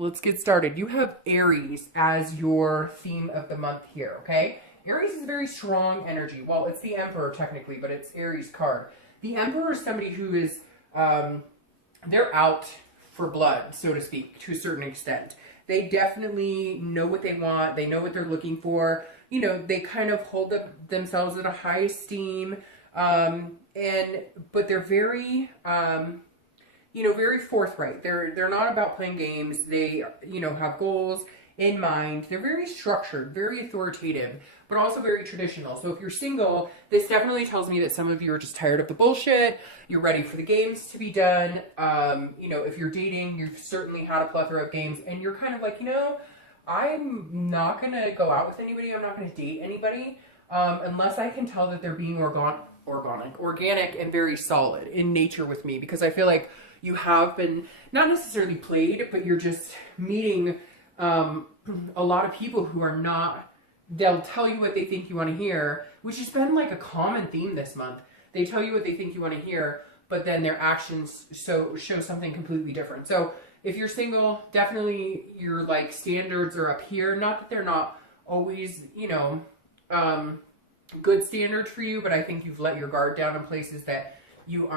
let's get started. You have Aries as your theme of the month here, okay? Aries is a very strong energy. Well, it's the Emperor technically, but it's Aries card. The Emperor is somebody who is, they're out for blood, so to speak, to a certain extent. They definitely know what they want. They know what they're looking for. You know, they kind of hold up themselves at a high esteem. But they're very, very forthright. They're not about playing games. They, have goals in mind. They're very structured, very authoritative, but also very traditional. So if you're single, this definitely tells me that some of you are just tired of the bullshit. You're ready for the games to be done. If you're dating, you've certainly had a plethora of games and you're kind of like, I'm not going to go out with anybody. I'm not going to date anybody unless I can tell that they're being organic and very solid in nature with me, because I feel like you have been not necessarily played, but you're just meeting a lot of people who are not, they'll tell you what they think you want to hear, which has been like a common theme this month. They tell you what they think you want to hear, but then their actions show something completely different. So if you're single, definitely your like standards are up here. Not that they're not always, good standards for you, but I think you've let your guard down in places that you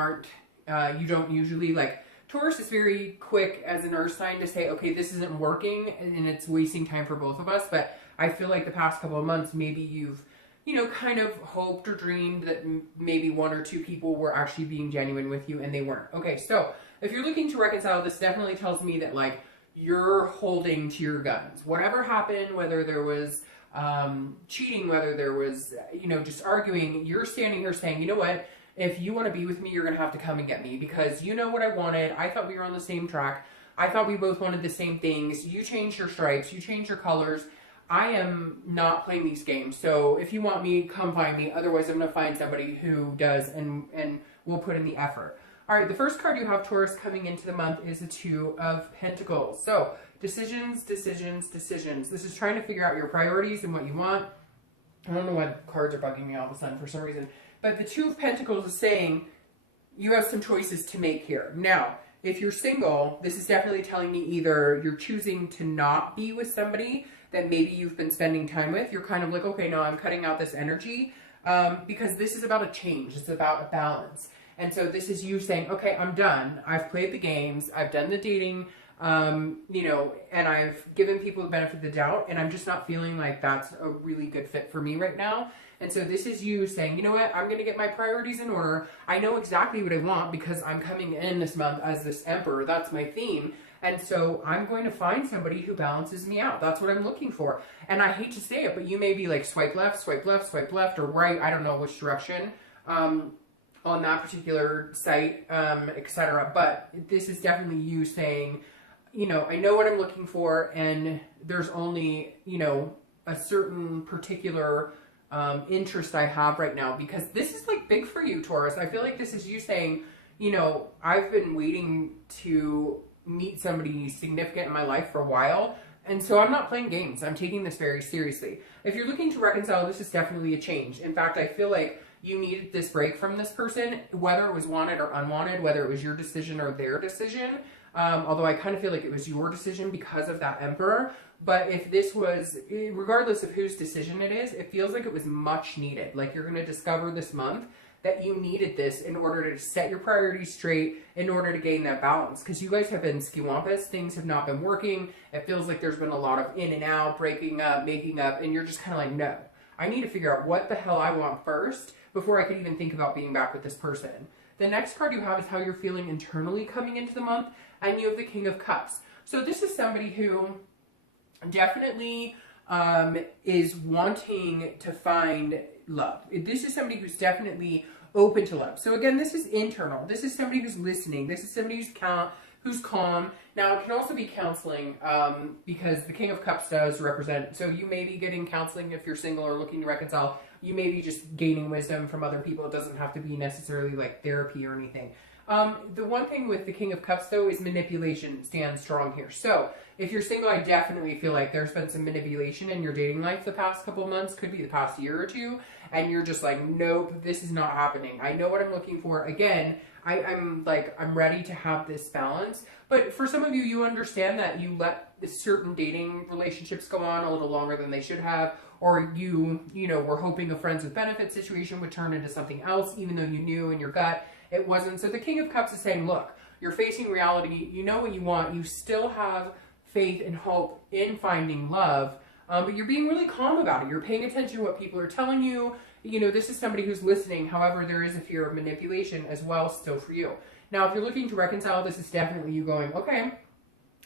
don't usually like. Taurus is very quick as an earth sign to say, okay, this isn't working and it's wasting time for both of us. But I feel like the past couple of months, maybe you've, kind of hoped or dreamed that maybe one or two people were actually being genuine with you and they weren't. Okay, so if you're looking to reconcile, this definitely tells me that like you're holding to your guns. Whatever happened, whether there was cheating, whether there was, just arguing, you're standing here saying, you know what? If you want to be with me, you're going to have to come and get me because you know what I wanted. I thought we were on the same track. I thought we both wanted the same things. You changed your stripes. You changed your colors. I am not playing these games. So if you want me, come find me. Otherwise, I'm going to find somebody who does and will put in the effort. All right, the first card you have, Taurus, coming into the month is the Two of Pentacles. So decisions, decisions, decisions. This is trying to figure out your priorities and what you want. I don't know why cards are bugging me all of a sudden for some reason. But the Two of Pentacles is saying you have some choices to make here. Now, if you're single, this is definitely telling me either you're choosing to not be with somebody that maybe you've been spending time with. You're kind of like, okay, no, I'm cutting out this energy because this is about a change. It's about a balance. And so this is you saying, okay, I'm done. I've played the games. I've done the dating, and I've given people the benefit of the doubt, and I'm just not feeling like that's a really good fit for me right now. And so this is you saying, you know what, I'm going to get my priorities in order. I know exactly what I want because I'm coming in this month as this Emperor. That's my theme. And so I'm going to find somebody who balances me out. That's what I'm looking for. And I hate to say it, but you may be like swipe left, swipe left, swipe left, or right. I don't know which direction on that particular site, etc. But this is definitely you saying, I know what I'm looking for, and there's only, a certain particular interest I have right now, because this is like big for you, Taurus. I feel like this is you saying, I've been waiting to meet somebody significant in my life for a while, and so I'm not playing games. I'm taking this very seriously. If you're looking to reconcile, this is definitely a change. In fact, I feel like you needed this break from this person, whether it was wanted or unwanted, whether it was your decision or their decision. Although I kind of feel like it was your decision because of that Emperor. But if this was, regardless of whose decision it is, it feels like it was much needed. Like you're going to discover this month that you needed this in order to set your priorities straight, in order to gain that balance. Because you guys have been skiwampus. Things have not been working. It feels like there's been a lot of in and out, breaking up, making up. And you're just kind of like, no, I need to figure out what the hell I want first before I could even think about being back with this person. The next card you have is how you're feeling internally coming into the month. And you have the King of Cups. So this is somebody who definitely is wanting to find love. This is somebody who's definitely open to love. So again, this is internal. This is somebody who's listening. This is somebody who's calm. Now, it can also be counseling because the King of Cups does represent, so you may be getting counseling if you're single or looking to reconcile. You may be just gaining wisdom from other people. It doesn't have to be necessarily like therapy or anything. The one thing with the King of Cups, though, is manipulation stands strong here. So if you're single, I definitely feel like there's been some manipulation in your dating life the past couple of months, could be the past year or two, and you're just like, nope, this is not happening. I know what I'm looking for. Again, I'm ready to have this balance. But for some of you, you understand that you let certain dating relationships go on a little longer than they should have, or you know, were hoping a friends with benefits situation would turn into something else, even though you knew in your gut it wasn't. So the King of Cups is saying, look, you're facing reality, you know what you want, you still have faith and hope in finding love, but you're being really calm about it. You're paying attention to what people are telling you. You know, this is somebody who's listening. However, there is a fear of manipulation as well still for you. Now, if you're looking to reconcile, this is definitely you going, okay,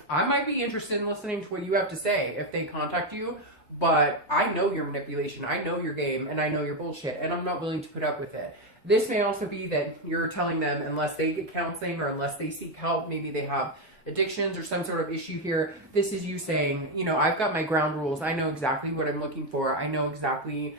I might be interested in listening to what you have to say if they contact you, but I know your manipulation, I know your game, and I know your bullshit, and I'm not willing to put up with it. This may also be that you're telling them unless they get counseling or unless they seek help, maybe they have addictions or some sort of issue here, this is you saying, you know, I've got my ground rules. I know exactly what I'm looking for. I know exactly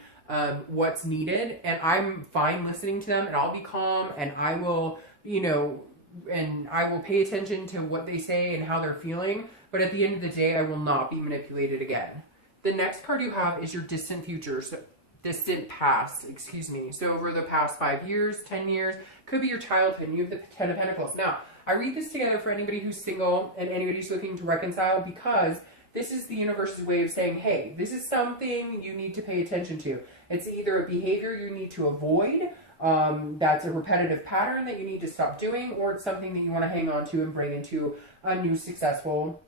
what's needed, and I'm fine listening to them, and I'll be calm, and I will, you know, and I will pay attention to what they say and how they're feeling, but at the end of the day, I will not be manipulated again. The next card you have is your distant future, so distant past, excuse me. So over the past 5 years, 10 years, could be your childhood, and you have the Ten of Pentacles. Now, I read this together for anybody who's single and anybody who's looking to reconcile, because this is the universe's way of saying, hey, this is something you need to pay attention to. It's either a behavior you need to avoid, that's a repetitive pattern that you need to stop doing, or it's something that you want to hang on to and bring into a new successful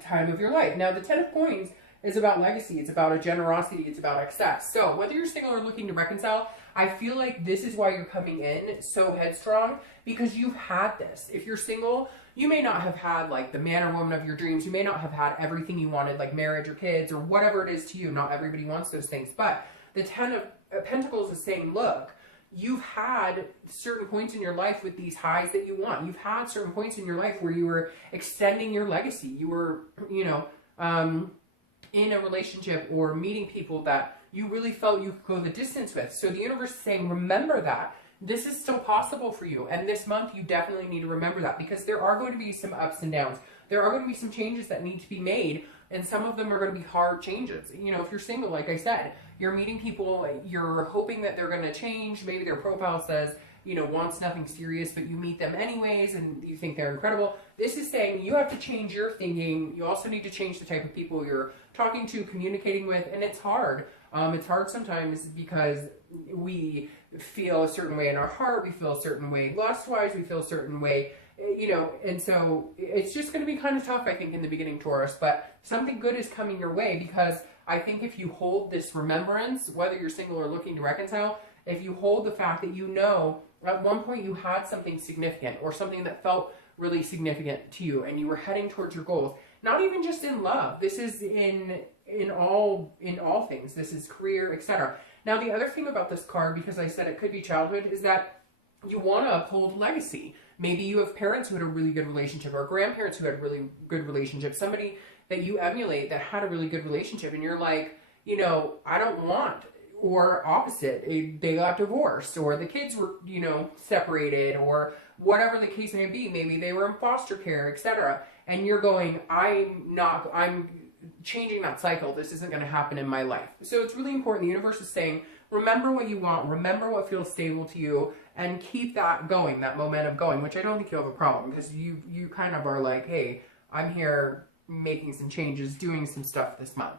time of your life. Now, the Ten of Coins is about legacy. It's about a generosity. It's about excess. So whether you're single or looking to reconcile, I feel like this is why you're coming in so headstrong, because you've had this. If you're single, you may not have had like the man or woman of your dreams. You may not have had everything you wanted, like marriage or kids or whatever it is to you. Not everybody wants those things. But the Ten of Pentacles is saying, look, you've had certain points in your life with these highs that you want. You've had certain points in your life where you were extending your legacy. You were, you know, in a relationship or meeting people that you really felt you could go the distance with. So the universe is saying, remember that. This is still possible for you. And this month, you definitely need to remember that, because there are going to be some ups and downs. There are going to be some changes that need to be made. And some of them are going to be hard changes. You know, if you're single, like I said, you're meeting people, you're hoping that they're going to change. Maybe their profile says, you know, wants nothing serious, but you meet them anyways and you think they're incredible. This is saying you have to change your thinking. You also need to change the type of people you're talking to, communicating with, and it's hard. It's hard sometimes because we feel a certain way in our heart, we feel a certain way lust-wise, we feel a certain way, you know, and so it's just going to be kind of tough, I think, in the beginning, Taurus, but something good is coming your way, because I think if you hold this remembrance, whether you're single or looking to reconcile, if you hold the fact that you know at one point you had something significant or something that felt really significant to you and you were heading towards your goals, not even just in love, this is in all things, this is career, etc. Now, the other thing about this card, because I said it could be childhood, is that you want to uphold legacy. Maybe you have parents who had a really good relationship, or grandparents who had a really good relationship, somebody that you emulate that had a really good relationship, and you're like, you know, I don't want, or opposite, they got divorced, or the kids were, you know, separated, or whatever the case may be. Maybe they were in foster care, etc. And you're going, I'm changing that cycle. This isn't going to happen in my life. So it's really important. The universe is saying, remember what you want, remember what feels stable to you, and keep that going, that momentum going, which I don't think you'll have a problem, because you kind of are like, hey, I'm here making some changes, doing some stuff this month.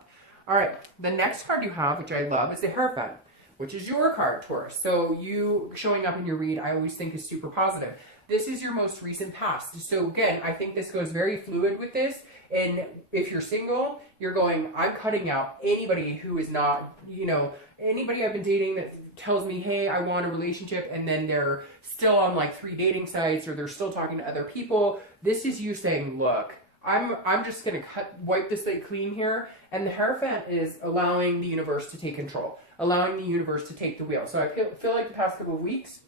All right, the next card you have, which I love, is the Hierophant, which is your card, Taurus. So you showing up in your read, I always think is super positive. This is your most recent past. So again, I think this goes very fluid with this. And if you're single, you're going, I'm cutting out anybody who is not, you know, anybody I've been dating that tells me, hey, I want a relationship, and then they're still on like 3 dating sites, or they're still talking to other people. This is you saying, look, I'm just going to wipe this slate clean here. And the Hierophant is allowing the universe to take control, allowing the universe to take the wheel. So I feel like the past couple of weeks,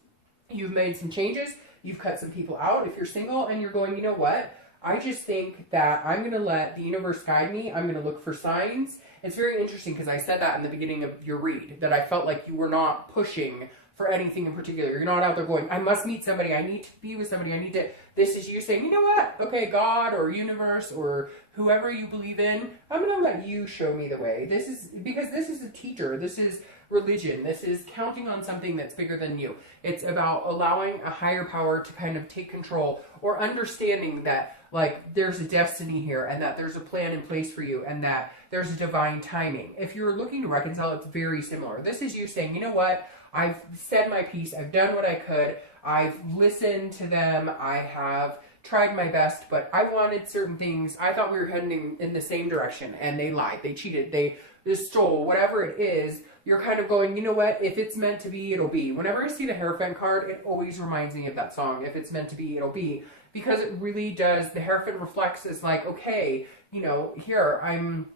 you've made some changes. You've cut some people out if you're single, and you're going, you know what? I just think that I'm going to let the universe guide me. I'm going to look for signs. It's very interesting, because I said that in the beginning of your read, that I felt like you were not pushing for anything in particular. You're not out there going, I must meet somebody, I need to be with somebody, I need to, this is you saying, you know what, okay, God or universe or whoever you believe in, I'm going to let you show me the way. This is, because this is a teacher, this is religion, this is counting on something that's bigger than you. It's about allowing a higher power to kind of take control, or understanding that like there's a destiny here and that there's a plan in place for you and that there's a divine timing. If you're looking to reconcile, it's very similar. This is you saying, you know what, I've said my piece, I've done what I could, I've listened to them, I have tried my best, but I wanted certain things. I thought we were heading in the same direction and they lied, they cheated, they stole, whatever it is. You're kind of going, you know what, if it's meant to be, it'll be. Whenever I see the Hierophant card, it always reminds me of that song, if it's meant to be, it'll be. Because it really does, the Hierophant reflects as like, okay, you know, here, I'm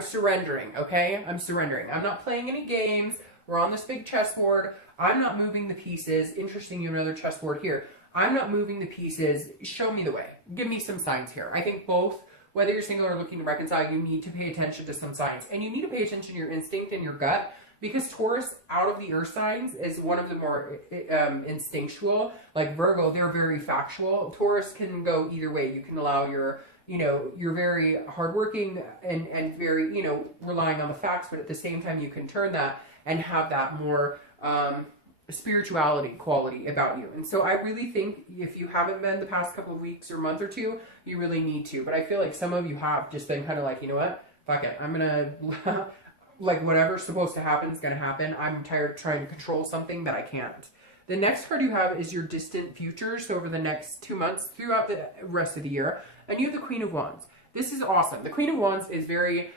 surrendering, okay? I'm surrendering. I'm not playing any games. We're on this big chessboard. I'm not moving the pieces. Interesting, you have another chessboard here. I'm not moving the pieces. Show me the way. Give me some signs here. I think both, whether you're single or looking to reconcile, you need to pay attention to some signs. And you need to pay attention to your instinct and your gut, because Taurus, out of the earth signs, is one of the more instinctual. Like Virgo, they're very factual. Taurus can go either way. You can allow your, you know, you're very hardworking and very, you know, relying on the facts, but at the same time, you can turn that and have that more spirituality quality about you. And so I really think if you haven't been the past couple of weeks or month or two, you really need to. But I feel like some of you have just been kind of like, you know what, fuck it, I'm gonna like whatever's supposed to happen is gonna happen. I'm tired of trying to control something that I can't. The next card you have is your distant future. So over the next 2 months throughout the rest of the year, and you have the Queen of Wands. This is awesome. The Queen of Wands is very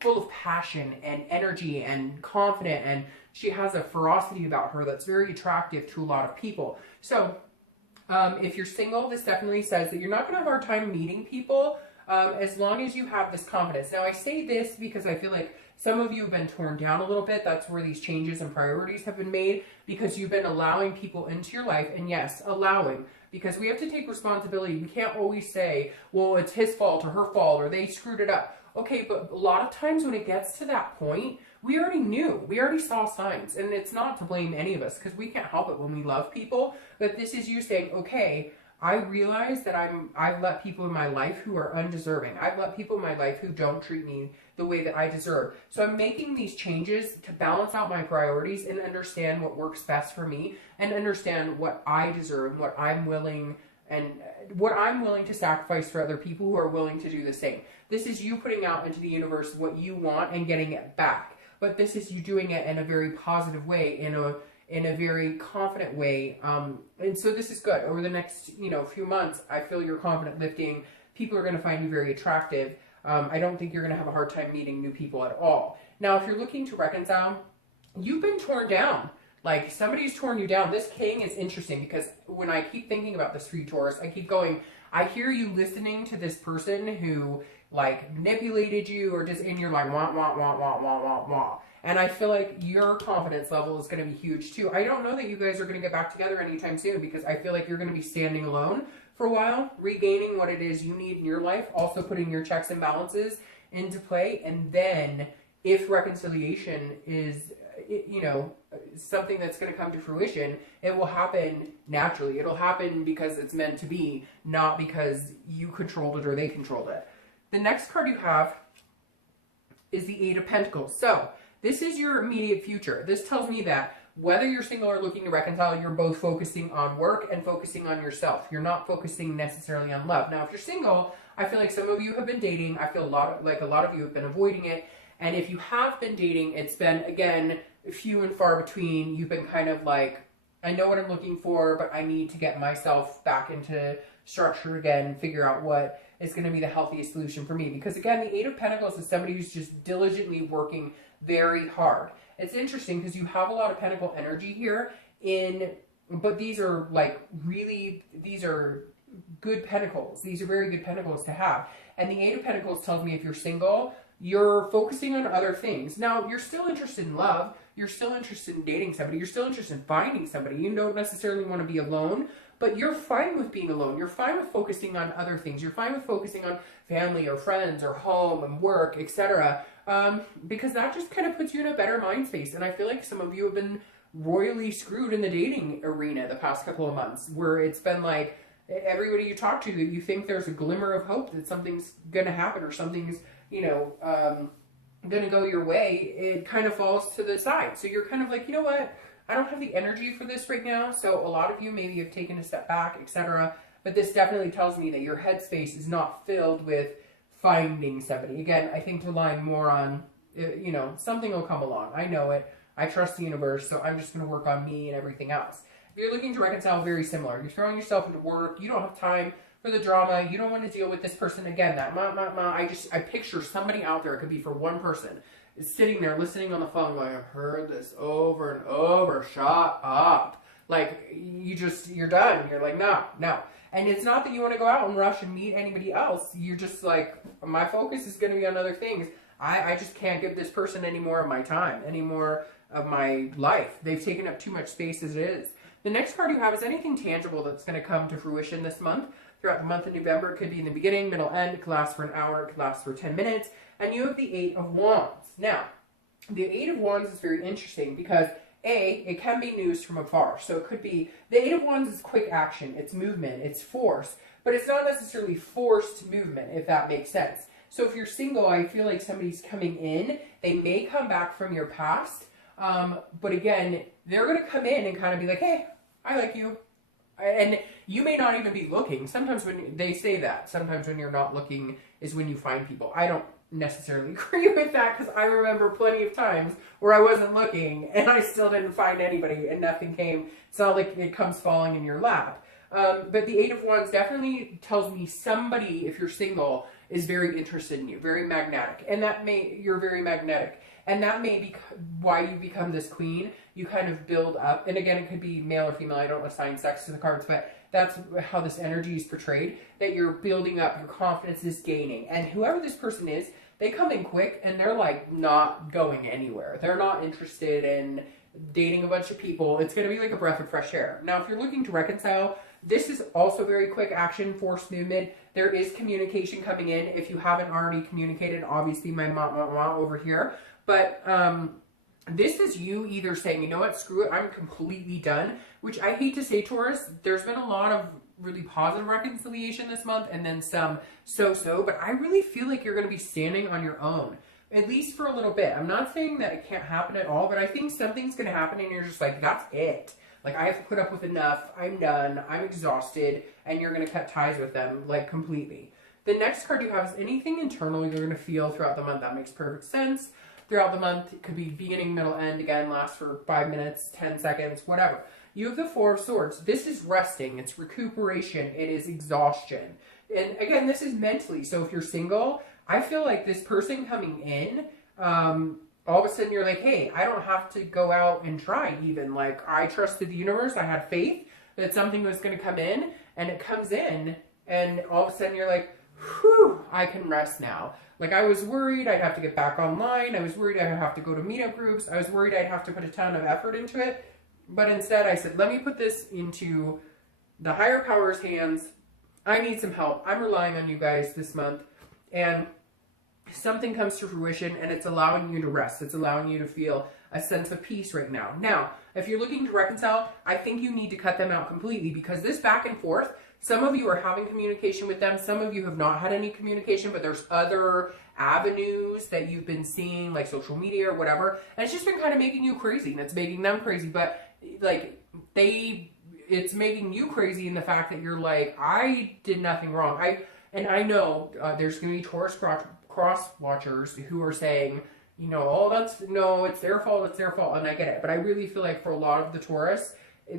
full of passion and energy and confident, and she has a ferocity about her that's very attractive to a lot of people. So if you're single, this definitely says that you're not going to have a hard time meeting people as long as you have this confidence. Now, I say this because I feel like some of you have been torn down a little bit. That's where these changes and priorities have been made, because you've been allowing people into your life. And yes, allowing, because we have to take responsibility. We can't always say, well, it's his fault or her fault or they screwed it up. Okay, but a lot of times when it gets to that point, we already knew. We already saw signs. And it's not to blame any of us, because we can't help it when we love people. But this is you saying, okay, I realize that I've let people in my life who are undeserving. I've let people in my life who don't treat me the way that I deserve. So I'm making these changes to balance out my priorities and understand what works best for me, and understand what I deserve, what I'm willing to sacrifice for other people who are willing to do the same. This is you putting out into the universe what you want and getting it back. But this is you doing it in a very positive way, in a very confident way. And so this is good. Over the next, few months, I feel your confidence lifting. People are going to find you very attractive. I don't think you're going to have a hard time meeting new people at all. Now, if you're looking to reconcile, you've been torn down. Like, somebody's torn you down. This king is interesting, because when I keep thinking about this for you, Taurus, I keep going, I hear you listening to this person who, manipulated you, or just in your, wah. And I feel like your confidence level is going to be huge, too. I don't know that you guys are going to get back together anytime soon, because I feel like you're going to be standing alone for a while, regaining what it is you need in your life, also putting your checks and balances into play. And then if reconciliation is, something that's going to come to fruition, it will happen naturally. It'll happen because it's meant to be, not because you controlled it or they controlled it. The next card you have is the Eight of Pentacles. So this is your immediate future. This tells me that whether you're single or looking to reconcile, you're both focusing on work and focusing on yourself. You're not focusing necessarily on love. Now, if you're single, I feel like some of you have been dating. I feel a lot of you have been avoiding it. And if you have been dating, it's been, again, few and far between. You've been kind of like, I know what I'm looking for, but I need to get myself back into structure again, figure out what is going to be the healthiest solution for me. Because again, the Eight of Pentacles is somebody who's just diligently working very hard. It's interesting because you have a lot of Pentacle energy here, but these are these are good Pentacles. These are very good Pentacles to have. And the Eight of Pentacles tells me if you're single, you're focusing on other things. Now, you're still interested in love. You're still interested in dating somebody. You're still interested in finding somebody. You don't necessarily want to be alone, but you're fine with being alone. You're fine with focusing on other things. You're fine with focusing on family or friends or home and work, etc. Because that just kind of puts you in a better mind space. And I feel like some of you have been royally screwed in the dating arena the past couple of months, where it's been like everybody you talk to, you think there's a glimmer of hope that something's going to happen or something's, going to go your way. It kind of falls to the side. So you're kind of like, you know what? I don't have the energy for this right now. So a lot of you maybe have taken a step back, etc. but this definitely tells me that your headspace is not filled with finding somebody. Again, I think relying more on, you know, something will come along. I know it. I trust the universe, so I'm just going to work on me and everything else. If you're looking to reconcile, very similar. You're throwing yourself into work. You don't have time for the drama. You don't want to deal with this person again. That I picture somebody out there. It could be for one person is sitting there listening on the phone going, I've heard this over and over. Shut up. Like, you're done. You're like, no. And it's not that you want to go out and rush and meet anybody else. You're just like, my focus is going to be on other things. I just can't give this person any more of my time, any more of my life. They've taken up too much space as it is. The next card you have is anything tangible that's going to come to fruition this month. Throughout the month of November, it could be in the beginning, middle, end. It could last for an hour. It could last for 10 minutes. And you have the 8 of Wands. Now, the 8 of Wands is very interesting because it can be news from afar. So it could be, the 8 of Wands is quick action, it's movement, it's force, but it's not necessarily forced movement, if that makes sense. So if you're single, I feel like somebody's coming in, they may come back from your past, but again, they're going to come in and kind of be like, hey, I like you. And you may not even be looking. Sometimes when they say that, sometimes when you're not looking is when you find people. I don't necessarily agree with that because I remember plenty of times where I wasn't looking and I still didn't find anybody and nothing came. It's not like it comes falling in your lap. But the 8 of Wands definitely tells me somebody, if you're single, is very interested in you, very magnetic. And you're very magnetic. And that may be why you become this queen. You kind of build up. And again, it could be male or female. I don't assign sex to the cards, but that's how this energy is portrayed, that you're building up, your confidence is gaining. And whoever this person is, they come in quick and they're like not going anywhere. They're not interested in dating a bunch of people. It's going to be like a breath of fresh air. Now, if you're looking to reconcile, this is also very quick action, forced movement. There is communication coming in. If you haven't already communicated, obviously my mom over here. But this is you either saying, you know what, screw it, I'm completely done. Which I hate to say, Taurus, there's been a lot of really positive reconciliation this month and then some so-so. But I really feel like you're going to be standing on your own, at least for a little bit. I'm not saying that it can't happen at all, but I think something's going to happen and you're just like, that's it. Like, I have to put up with enough. I'm done. I'm exhausted. And you're going to cut ties with them, like, completely. The next card you have is anything internal you're going to feel throughout the month. That makes perfect sense. Throughout the month, it could be beginning, middle, end. Again, lasts for 5 minutes, 10 seconds, whatever. You have the 4 of Swords. This is resting. It's recuperation. It is exhaustion. And again, this is mentally. So if you're single, I feel like this person coming in, all of a sudden you're like, hey, I don't have to go out and try even. Like, I trusted the universe. I had faith that something was going to come in, and it comes in, and all of a sudden you're like, whew, I can rest now. Like, I was worried I'd have to get back online. I was worried I'd have to go to meetup groups. I was worried I'd have to put a ton of effort into it. But instead I said, let me put this into the higher power's hands. I need some help. I'm relying on you guys this month. And something comes to fruition and it's allowing you to rest. It's allowing you to feel a sense of peace right now. Now, if you're looking to reconcile, I think you need to cut them out completely because this back and forth, some of you are having communication with them. Some of you have not had any communication, but there's other avenues that you've been seeing, like social media or whatever. And it's just been kind of making you crazy and it's making them crazy. But like it's making you crazy in the fact that you're like, I did nothing wrong. I know there's going to be Taurus cross watchers who are saying, you know, oh, it's their fault, and I get it. But I really feel like for a lot of the Taurus,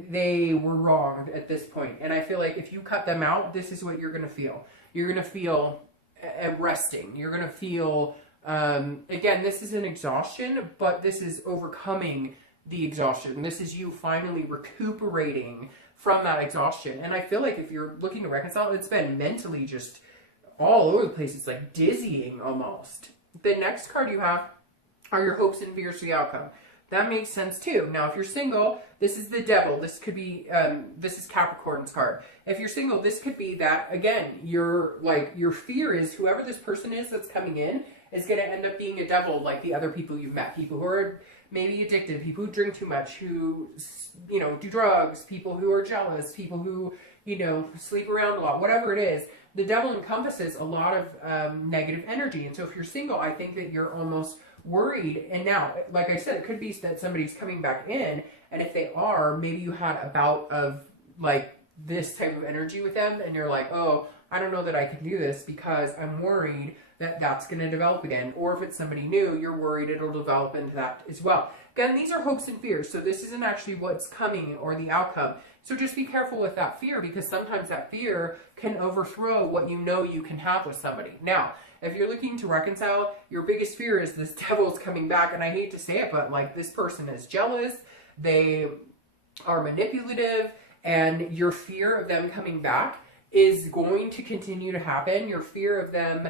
they were wrong at this point. And I feel like if you cut them out, this is what you're going to feel. You're going to feel resting. You're going to feel, again, this is an exhaustion, but this is overcoming the exhaustion. This is you finally recuperating from that exhaustion. And I feel like if you're looking to reconcile, it's been mentally just all over the place. It's like dizzying almost. The next card you have are your hopes and fears for the outcome. That makes sense too. Now, if you're single, this is the Devil. This could be, this is Capricorn's card. If you're single, this could be that, again, your fear is whoever this person is that's coming in is going to end up being a devil like the other people you've met. People who are maybe addicted, people who drink too much, who, you know, do drugs, people who are jealous, people who, you know, sleep around a lot, whatever it is. The Devil encompasses a lot of negative energy. And so if you're single, I think that you're almost worried. And now, like I said, it could be that somebody's coming back in. And if they are, maybe you had a bout of like this type of energy with them, and you're like, oh, I don't know that I can do this because I'm worried that that's going to develop again. Or if it's somebody new, you're worried it'll develop into that as well. Again, these are hopes and fears, so this isn't actually what's coming or the outcome. So just be careful with that fear, because sometimes that fear can overthrow what you know you can have with somebody. Now, if you're looking to reconcile, your biggest fear is this devil's coming back, and I hate to say it, but like this person is jealous, they are manipulative, and your fear of them coming back is going to continue to happen. Your fear of them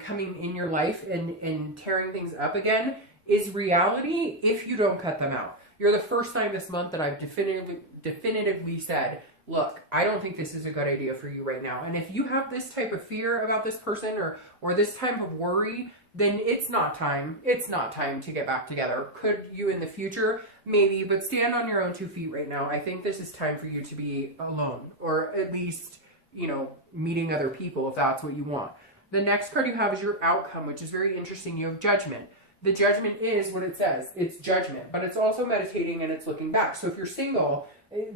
coming in your life and tearing things up again is reality if you don't cut them out. You're the first time this month that I've definitively said, look, I don't think this is a good idea for you right now. And if you have this type of fear about this person or this type of worry, then it's not time. It's not time to get back together. Could you in the future? Maybe, but stand on your own 2 feet right now. I think this is time for you to be alone, or at least, you know, meeting other people if that's what you want. The next card you have is your outcome, which is very interesting. You have judgment. The judgment is what it says. It's judgment, but it's also meditating and it's looking back. So if you're single,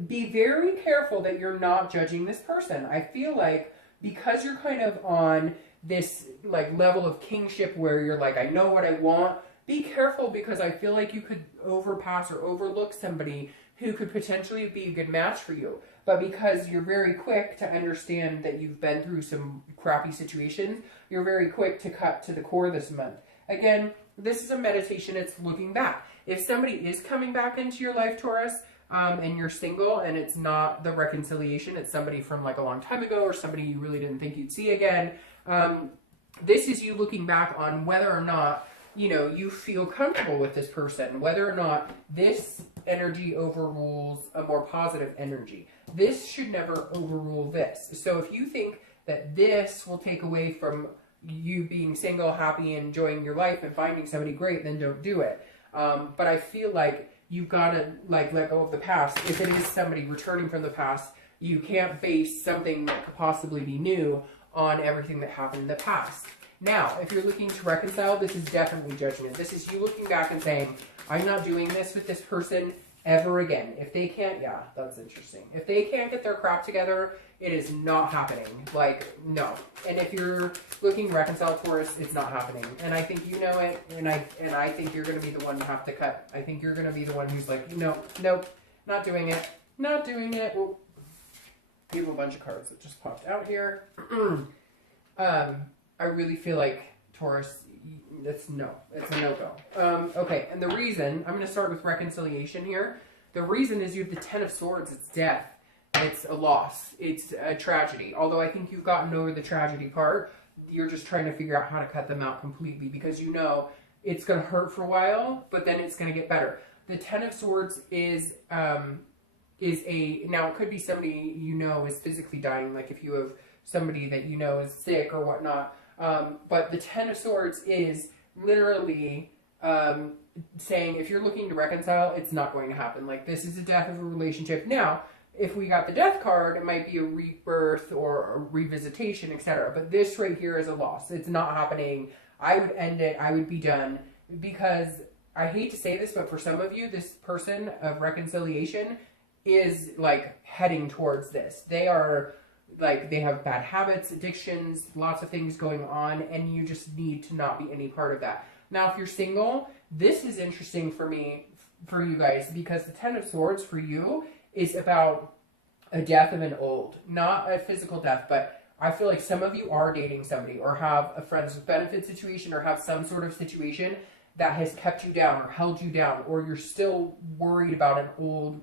be very careful that you're not judging this person. I feel like because you're kind of on this like level of kingship where you're like, I know what I want, be careful, because I feel like you could overpass or overlook somebody who could potentially be a good match for you. But because you're very quick to understand that you've been through some crappy situations, you're very quick to cut to the core this month. Again, this is a meditation. It's looking back. If somebody is coming back into your life, Taurus, and you're single and it's not the reconciliation, it's somebody from like a long time ago or somebody you really didn't think you'd see again, this is you looking back on whether or not, you know, you feel comfortable with this person, whether or not this energy overrules a more positive energy. This should never overrule this. So if you think that this will take away from you being single, happy, enjoying your life and finding somebody great, then don't do it. But I feel like you've got to like let go of the past. If it is somebody returning from the past, you can't base something that could possibly be new on everything that happened in the past. Now, if you're looking to reconcile, this is definitely judgment. This is you looking back and saying, I'm not doing this with this person ever again. If they can't, yeah, that's interesting. If they can't get their crap together, it is not happening. Like, no. And if you're looking to reconcile, Taurus, it's not happening. And I think you know it, and I think you're going to be the one to have to cut. I think you're going to be the one who's like, no, nope, not doing it, not doing it. Well, we have a bunch of cards that just popped out here. I really feel like, Taurus, it's a no-go. Okay, and the reason, I'm going to start with reconciliation here. The reason is you have the Ten of Swords. It's death. It's a loss. It's a tragedy. Although I think you've gotten over the tragedy part, you're just trying to figure out how to cut them out completely, because you know it's going to hurt for a while, but then it's going to get better. The Ten of Swords is now it could be somebody you know is physically dying, like if you have somebody that you know is sick or whatnot. But the Ten of Swords is literally saying if you're looking to reconcile, it's not going to happen. Like, this is the death of a relationship. Now, if we got the death card, it might be a rebirth or a revisitation, etc. But this right here is a loss. It's not happening. I would end it. I would be done. Because I hate to say this, but for some of you, this person of reconciliation is like heading towards this. They are like, they have bad habits, addictions, lots of things going on, and you just need to not be any part of that. Now, if you're single, this is interesting for me, for you guys, because the Ten of Swords for you is about a death of an old, not a physical death, but I feel like some of you are dating somebody or have a friends with benefit situation or have some sort of situation that has kept you down or held you down, or you're still worried about an old,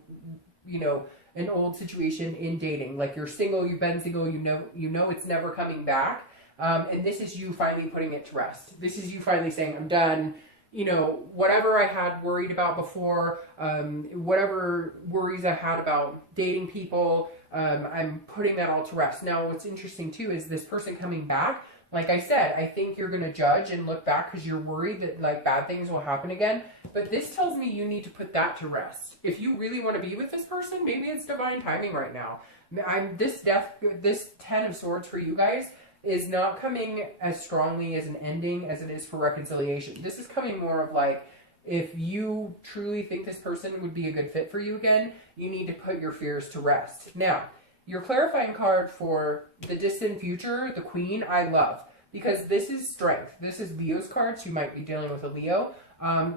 you know, an old situation in dating. Like, you're single, you've been single, you know it's never coming back. And this is you finally putting it to rest. This is you finally saying, I'm done. You know, whatever I had worried about before, whatever worries I had about dating people, I'm putting that all to rest. Now, what's interesting too is this person coming back. Like I said, I think you're going to judge and look back because you're worried that like bad things will happen again. But this tells me you need to put that to rest. If you really want to be with this person, maybe it's divine timing right now. This Ten of Swords for you guys is not coming as strongly as an ending as it is for reconciliation. This is coming more of like, if you truly think this person would be a good fit for you again, you need to put your fears to rest. Now, Your clarifying card for the distant future, the Queen, I love. Because this is strength. This is Leo's card, so you might be dealing with a Leo. And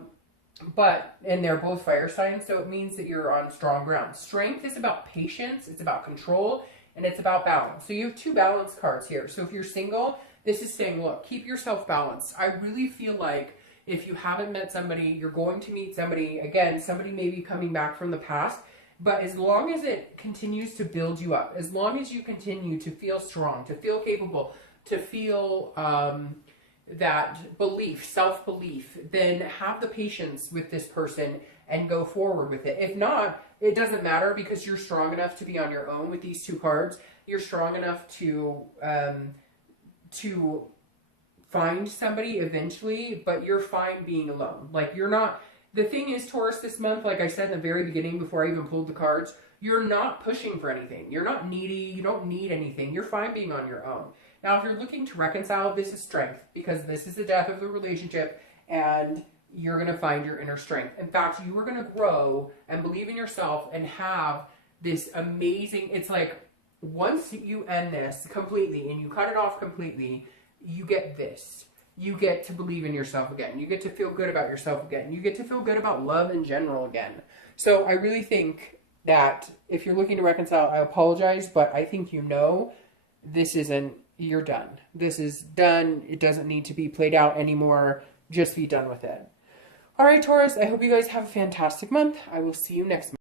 they're both fire signs, so it means that you're on strong ground. Strength is about patience, it's about control, and it's about balance. So you have 2 balance cards here. So if you're single, this is saying, look, keep yourself balanced. I really feel like if you haven't met somebody, you're going to meet somebody. Again, somebody may be coming back from the past. But as long as it continues to build you up, as long as you continue to feel strong, to feel capable, to feel that belief, self-belief, then have the patience with this person and go forward with it. If not, it doesn't matter because you're strong enough to be on your own with these 2 cards. You're strong enough to find somebody eventually, but you're fine being alone. Like, you're not... The thing is, Taurus, this month, like I said in the very beginning before I even pulled the cards, you're not pushing for anything. You're not needy. You don't need anything. You're fine being on your own. Now, if you're looking to reconcile, this is strength, because this is the death of the relationship, and you're going to find your inner strength. In fact, you are going to grow and believe in yourself and have this amazing... It's like, once you end this completely and you cut it off completely, you get this. You get to believe in yourself again. You get to feel good about yourself again. You get to feel good about love in general again. So I really think that if you're looking to reconcile, I apologize, but I think this isn't... You're done. This is done. It doesn't need to be played out anymore. Just be done with it. All right, Taurus, I hope you guys have a fantastic month. I will see you next month.